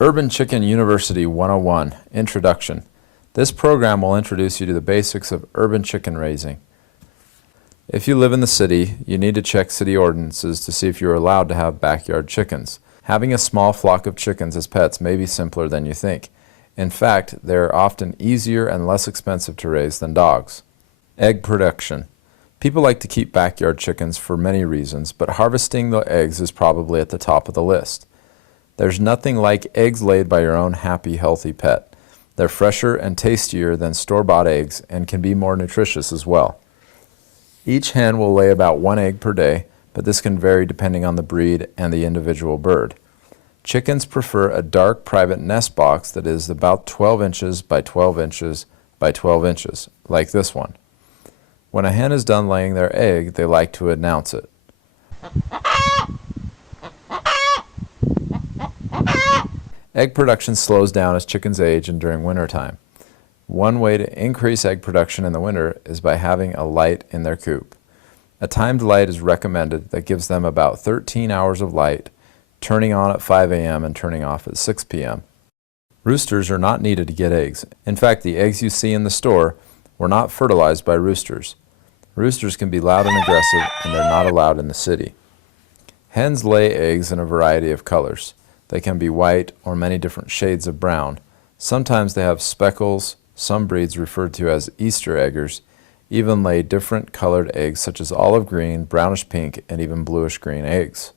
Urban Chicken University 101, Introduction. This program will introduce you to the basics of urban chicken raising. If you live in the city, you need to check city ordinances to see if you are allowed to have backyard chickens. Having a small flock of chickens as pets may be simpler than you think. In fact, they are often easier and less expensive to raise than dogs. Egg production. People like to keep backyard chickens for many reasons, but harvesting the eggs is probably at the top of the list. There's nothing like eggs laid by your own happy, healthy pet. They're fresher and tastier than store-bought eggs and can be more nutritious as well. Each hen will lay about 1 egg per day, but this can vary depending on the breed and the individual bird. Chickens prefer a dark private nest box that is about 12 inches by 12 inches by 12 inches, like this one. When a hen is done laying their egg, they like to announce it. Egg production slows down as chickens age and during winter time. One way to increase egg production in the winter is by having a light in their coop. A timed light is recommended that gives them about 13 hours of light, turning on at 5 a.m. and turning off at 6 p.m. Roosters are not needed to get eggs. In fact, the eggs you see in the store were not fertilized by roosters. Roosters can be loud and aggressive, and they're not allowed in the city. Hens lay eggs in a variety of colors. They can be white or many different shades of brown. Sometimes they have speckles. Some breeds, referred to as Easter eggers, even lay different colored eggs such as olive green, brownish pink, and even bluish green eggs.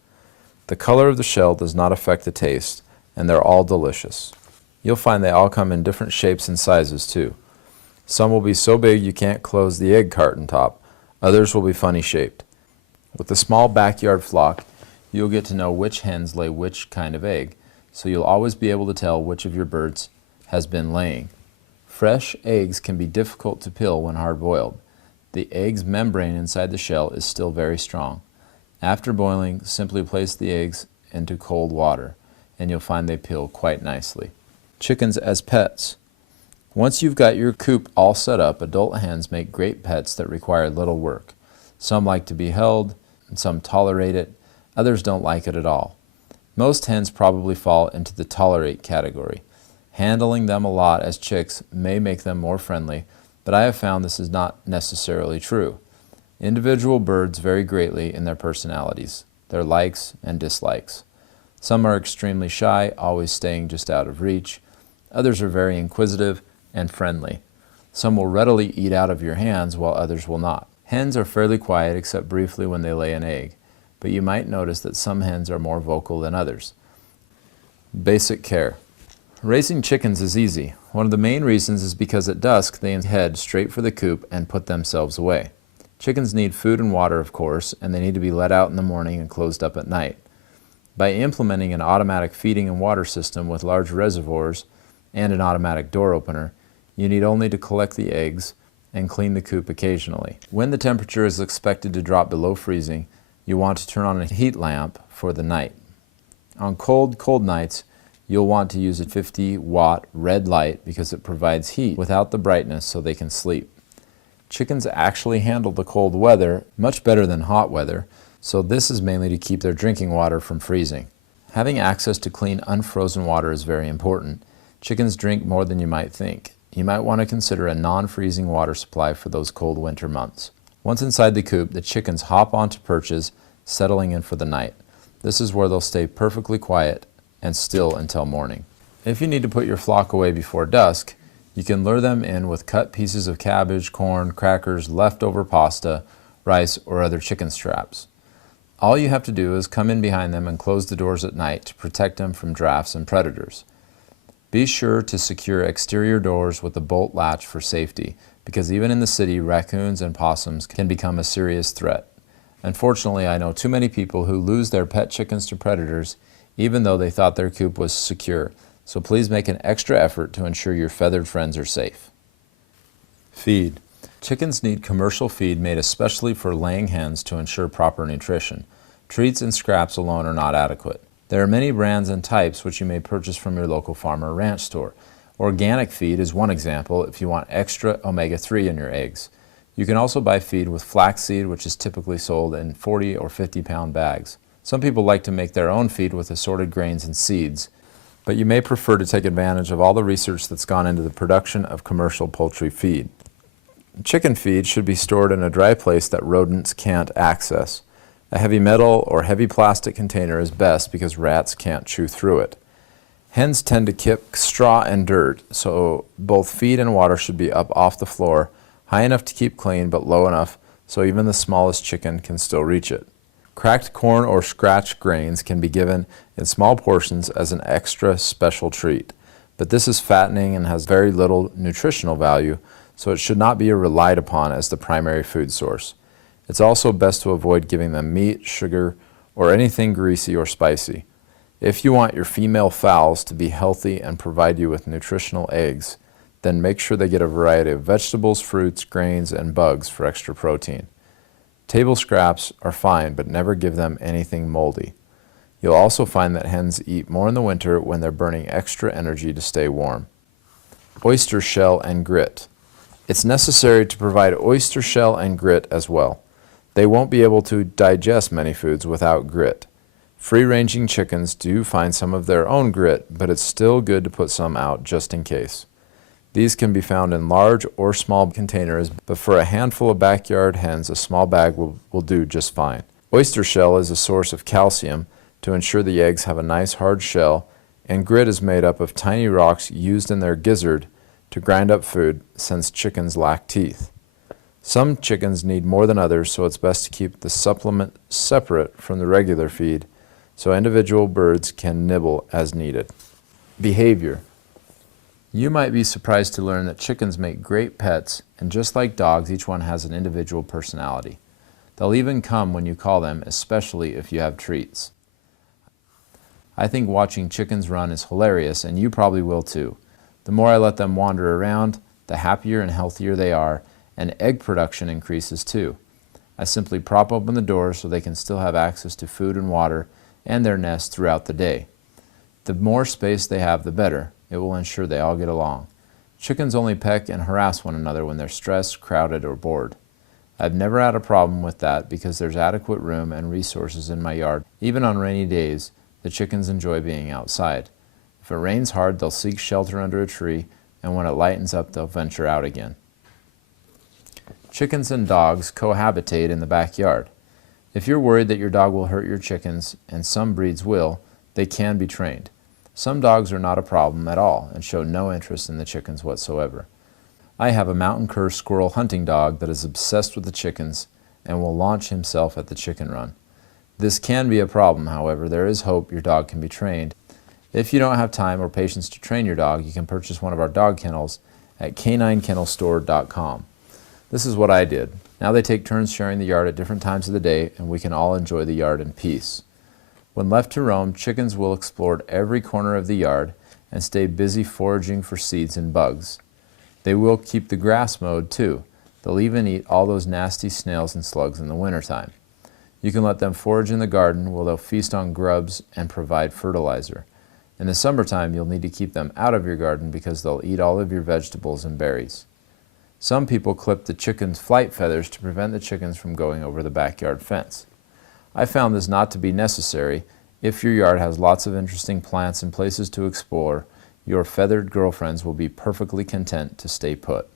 The color of the shell does not affect the taste, and they're all delicious. You'll find they all come in different shapes and sizes too. Some will be so big you can't close the egg carton top. Others will be funny shaped. With a small backyard flock, you'll get to know which hens lay which kind of egg, so you'll always be able to tell which of your birds has been laying. Fresh eggs can be difficult to peel when hard-boiled. The egg's membrane inside the shell is still very strong. After boiling, simply place the eggs into cold water, and you'll find they peel quite nicely. Chickens as pets. Once you've got your coop all set up, adult hens make great pets that require little work. Some like to be held, and some tolerate it. Others don't like it at all. Most hens probably fall into the tolerate category. Handling them a lot as chicks may make them more friendly, but I have found this is not necessarily true. Individual birds vary greatly in their personalities, their likes and dislikes. Some are extremely shy, always staying just out of reach. Others are very inquisitive and friendly. Some will readily eat out of your hands while others will not. Hens are fairly quiet except briefly when they lay an egg, but you might notice that some hens are more vocal than others. Basic care. Raising chickens is easy. One of the main reasons is because at dusk they head straight for the coop and put themselves away. Chickens need food and water, of course, and they need to be let out in the morning and closed up at night. By implementing an automatic feeding and water system with large reservoirs and an automatic door opener, you need only to collect the eggs and clean the coop occasionally. When the temperature is expected to drop below freezing, you want to turn on a heat lamp for the night. On cold nights, you'll want to use a 50-watt red light because it provides heat without the brightness so they can sleep. Chickens actually handle the cold weather much better than hot weather, so this is mainly to keep their drinking water from freezing. Having access to clean, unfrozen water is very important. Chickens drink more than you might think. You might want to consider a non-freezing water supply for those cold winter months. Once inside the coop, the chickens hop onto perches, settling in for the night. This is where they'll stay perfectly quiet and still until morning. If you need to put your flock away before dusk, you can lure them in with cut pieces of cabbage, corn, crackers, leftover pasta, rice, or other chicken scraps. All you have to do is come in behind them and close the doors at night to protect them from drafts and predators. Be sure to secure exterior doors with a bolt latch for safety, because even in the city, raccoons and possums can become a serious threat. Unfortunately, I know too many people who lose their pet chickens to predators even though they thought their coop was secure, so please make an extra effort to ensure your feathered friends are safe. Feed. Chickens need commercial feed made especially for laying hens to ensure proper nutrition. Treats and scraps alone are not adequate. There are many brands and types which you may purchase from your local farm or ranch store. Organic feed is one example if you want extra omega-3 in your eggs. You can also buy feed with flaxseed, which is typically sold in 40 or 50-pound bags. Some people like to make their own feed with assorted grains and seeds. but you may prefer to take advantage of all the research that's gone into the production of commercial poultry feed. Chicken feed should be stored in a dry place that rodents can't access. A heavy metal or heavy plastic container is best because rats can't chew through it. Hens tend to kick straw and dirt, so both feed and water should be up off the floor, high enough to keep clean but low enough so even the smallest chicken can still reach it. Cracked corn or scratched grains can be given in small portions as an extra special treat, but this is fattening and has very little nutritional value, so it should not be relied upon as the primary food source. It's also best to avoid giving them meat, sugar, or anything greasy or spicy. If you want your female fowls to be healthy and provide you with nutritional eggs, then make sure they get a variety of vegetables, fruits, grains, and bugs for extra protein. Table scraps are fine, but never give them anything moldy. You'll also find that hens eat more in the winter when they're burning extra energy to stay warm. Oyster shell and grit. It's necessary to provide oyster shell and grit as well. They won't be able to digest many foods without grit. Free-ranging chickens do find some of their own grit, but it's still good to put some out just in case. These can be found in large or small containers, but for a handful of backyard hens, a small bag will do just fine. Oyster shell is a source of calcium to ensure the eggs have a nice hard shell, and grit is made up of tiny rocks used in their gizzard to grind up food since chickens lack teeth. Some chickens need more than others, so it's best to keep the supplement separate from the regular feed so individual birds can nibble as needed. Behavior. You might be surprised to learn that chickens make great pets, and just like dogs, each one has an individual personality. They'll even come when you call them, especially if you have treats. I think watching chickens run is hilarious, and you probably will too. The more I let them wander around, the happier and healthier they are, and egg production increases too. I simply prop open the doors so they can still have access to food and water and their nest throughout the day. The more space they have, the better. It will ensure they all get along. Chickens only peck and harass one another when they're stressed, crowded, or bored. I've never had a problem with that because there's adequate room and resources in my yard. Even on rainy days, the chickens enjoy being outside. If it rains hard, they'll seek shelter under a tree, and when it lightens up, they'll venture out again. Chickens and dogs cohabitate in the backyard. If you're worried that your dog will hurt your chickens, and some breeds will, they can be trained. Some dogs are not a problem at all and show no interest in the chickens whatsoever. I have a mountain cur squirrel hunting dog that is obsessed with the chickens and will launch himself at the chicken run. This can be a problem, however. There is hope your dog can be trained. If you don't have time or patience to train your dog, you can purchase one of our dog kennels at caninekennelstore.com. This is what I did. Now they take turns sharing the yard at different times of the day, and we can all enjoy the yard in peace. When left to roam, chickens will explore every corner of the yard and stay busy foraging for seeds and bugs. They will keep the grass mowed too. They'll even eat all those nasty snails and slugs in the wintertime. You can let them forage in the garden where they'll feast on grubs and provide fertilizer. In the summertime, you'll need to keep them out of your garden because they'll eat all of your vegetables and berries. Some people clip the chickens' flight feathers to prevent the chickens from going over the backyard fence. I found this not to be necessary. If your yard has lots of interesting plants and places to explore, your feathered girlfriends will be perfectly content to stay put.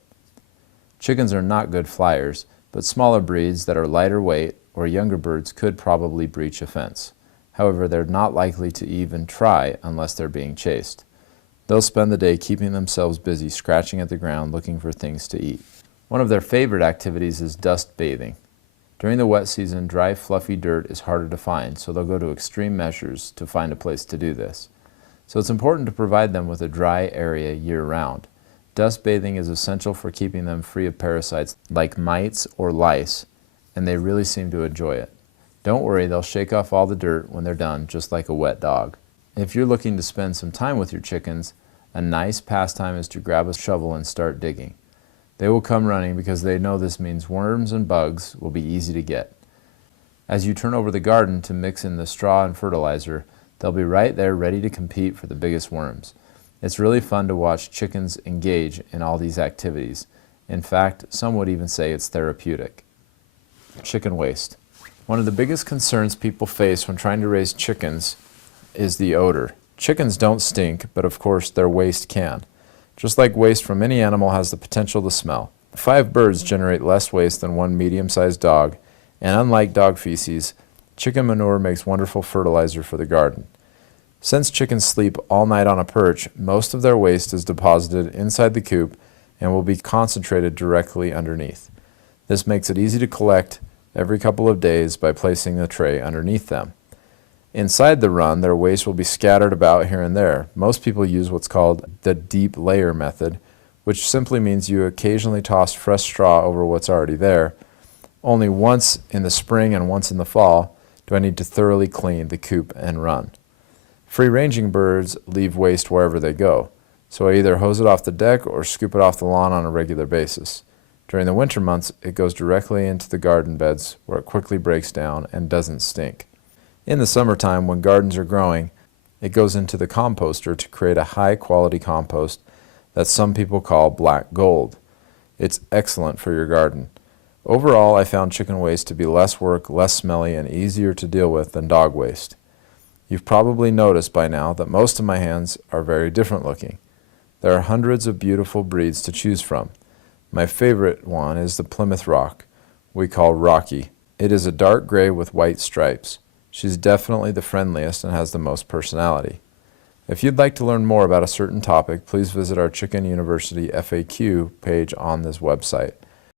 Chickens are not good flyers, but smaller breeds that are lighter weight or younger birds could probably breach a fence. However, they're not likely to even try unless they're being chased. They'll spend the day keeping themselves busy scratching at the ground looking for things to eat. One of their favorite activities is dust bathing. During the wet season, dry, fluffy dirt is harder to find, so they'll go to extreme measures to find a place to do this. So it's important to provide them with a dry area year-round. Dust bathing is essential for keeping them free of parasites like mites or lice, and they really seem to enjoy it. Don't worry, they'll shake off all the dirt when they're done, just like a wet dog. If you're looking to spend some time with your chickens, a nice pastime is to grab a shovel and start digging. They will come running because they know this means worms and bugs will be easy to get. As you turn over the garden to mix in the straw and fertilizer, they'll be right there ready to compete for the biggest worms. It's really fun to watch chickens engage in all these activities. In fact, some would even say it's therapeutic. Chicken waste. One of the biggest concerns people face when trying to raise chickens is the odor. Chickens don't stink, but of course their waste can. Just like waste from any animal has the potential to smell. 5 birds generate less waste than one medium-sized dog, and unlike dog feces, chicken manure makes wonderful fertilizer for the garden. Since chickens sleep all night on a perch, most of their waste is deposited inside the coop and will be concentrated directly underneath. This makes it easy to collect every couple of days by placing the tray underneath them. Inside the run, their waste will be scattered about here and there. Most people use what's called the deep layer method, which simply means you occasionally toss fresh straw over what's already there. Only once in the spring and once in the fall do I need to thoroughly clean the coop and run. Free-ranging birds leave waste wherever they go, so I either hose it off the deck or scoop it off the lawn on a regular basis. During the winter months, it goes directly into the garden beds where it quickly breaks down and doesn't stink. In the summertime, when gardens are growing, it goes into the composter to create a high-quality compost that some people call black gold. It's excellent for your garden. Overall, I found chicken waste to be less work, less smelly, and easier to deal with than dog waste. You've probably noticed by now that most of my hens are very different looking. There are hundreds of beautiful breeds to choose from. My favorite one is the Plymouth Rock, we call Rocky. It is a dark gray with white stripes. She's definitely the friendliest and has the most personality. If you'd like to learn more about a certain topic, please visit our Chicken University FAQ page on this website.